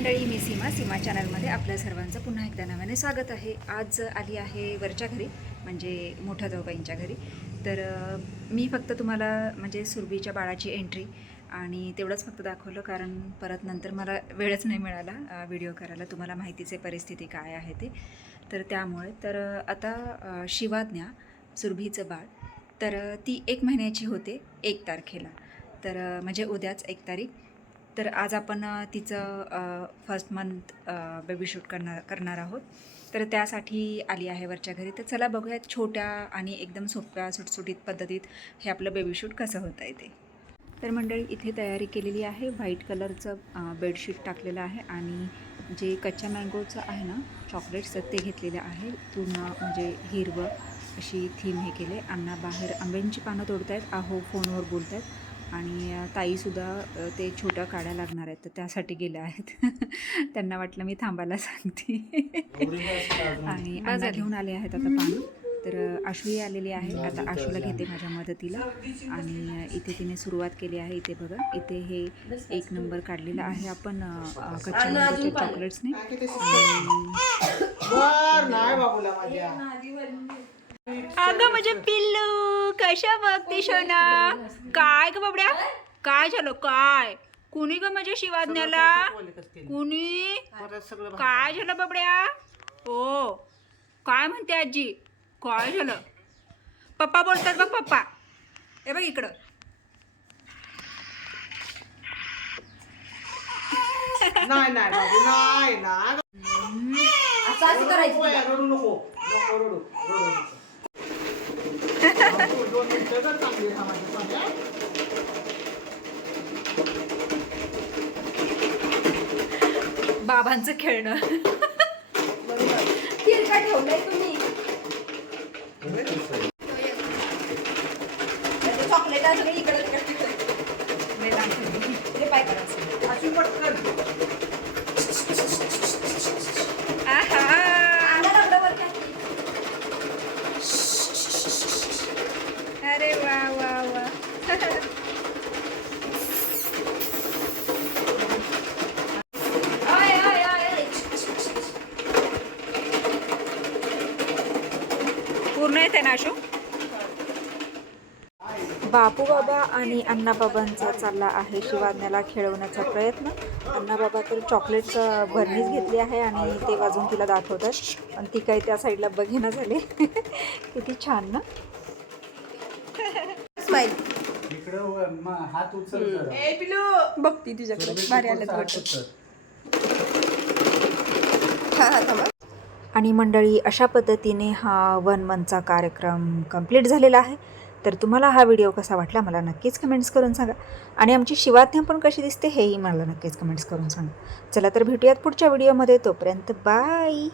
मंडळी मी सीमा सीमा चॅनलमध्ये आपल्या सर्वांचं पुन्हा एकदा नव्याने स्वागत आहे. आज आली आहे वरच्या घरी म्हणजे मोठ्या जाऊबाईंच्या घरी. तर मी फक्त तुम्हाला म्हणजे सुरभीच्या बाळाची एंट्री आणि तेवढंच फक्त दाखवलं कारण परत नंतर मला वेळच नाही मिळाला व्हिडिओ करायला. तुम्हाला माहितीचे परिस्थिती काय आहे ते. तर त्यामुळे तर आता शिवाज्ञा सुरभीचं बाळ तर ती एक महिन्याची होते एक तारखेला. तर म्हणजे उद्याच एक तारीख. तर आज आपण तिचं फर्स्ट मंथ बेबी शूट करणार करणार आहोत. तर त्यासाठी आली आहे वरच्या घरी. तर चला बघूयात छोट्या आणि एकदम सोप्या सुटसुटीत पद्धतीत हे आपलं बेबी शूट कसं होतं आहे ते. तर मंडळी इथे तयारी केलेली आहे. व्हाईट कलरचं बेडशीट टाकलेलं आहे आणि जे कच्च्या मँगोचं आहे ना चॉकलेट्स ते घेतलेलं आहे. पूर्ण म्हणजे हिरवं अशी थीम हे केले अण्णा बाहेर आंब्यांची पानं तोडत आहेत आहो फोनवर बोलत आहेत आणि ताईसुद्धा ते छोट्या काड्या लागणार आहेत तर त्यासाठी गेल्या आहेत. त्यांना वाटलं मी थांबायला सांगते. आणि अण्णा घेऊन आले आहेत आता पानं तर आशूही आलेली आहे. आता आशूला घेते माझ्या मदतीला. आणि इथे तिने सुरुवात केली आहे इथे बघा. इथे हे एक नंबर काढलेला आहे आपण कच्च्या चॉकलेट्सने. आणि बर नाही बाबूला माझ्या. अगं म्हणजे पिल्लू. कशा बघते शोना काय ग बाबड्या? काय झालं? काय? कुणी ग माझ्या शिवाज्ञाला? कुणी? परत सगळं काय झालं बाबड्या? हो काय म्हणते आजी? काय झालं? पप्पा बोलतात बघ पप्पा. ए बघ इकडं. नाही नाही बाबू नाही ना असं असं करायचं. नको रडू नको. रडू. दोन मिनिटं जर चांगली थांबायची पाहिजे. बाबांचं खेळणं. तिरका ठेवलंय तुम्ही? चॉकलेट असले इकडे तिकडे. हे पाय करायचं अशी पटकन आहा. आलं रबडावर काय अरे वा वा वा. पूर्ण येते ना अशोक बापू बाबा आणि अण्णाबाबांचा चालला आहे शिवाज्ञाला खेळवण्याचा प्रयत्न. अण्णाबाबा तर चॉकलेटचं भरणीच घेतली आहे आणि ते वाजून तिला दाखवतात. पण ती काही त्या साईडला बघेना झाले. किती छान ना. स्माईल इकडं म- हात उचल जरा. ए पिलू. बघती तुझ्याकडे. भारी आलं हात वाटत. उचल. हा हा थांबा. आणि मंडळी अशा पद्धतीने हा वन मंथचा कार्यक्रम कंप्लीट झालेला आहे. तर तुम्हाला हा व्हिडिओ कसा वाटला मला नक्कीच कमेंट्स करून सांगा. आणि आमची शिवाज्ञा पण कशी दिसते हेही मला नक्कीच कमेंट्स करून सांगा. चला तर भेटूयात पुढच्या व्हिडिओमध्ये. तोपर्यंत बाय.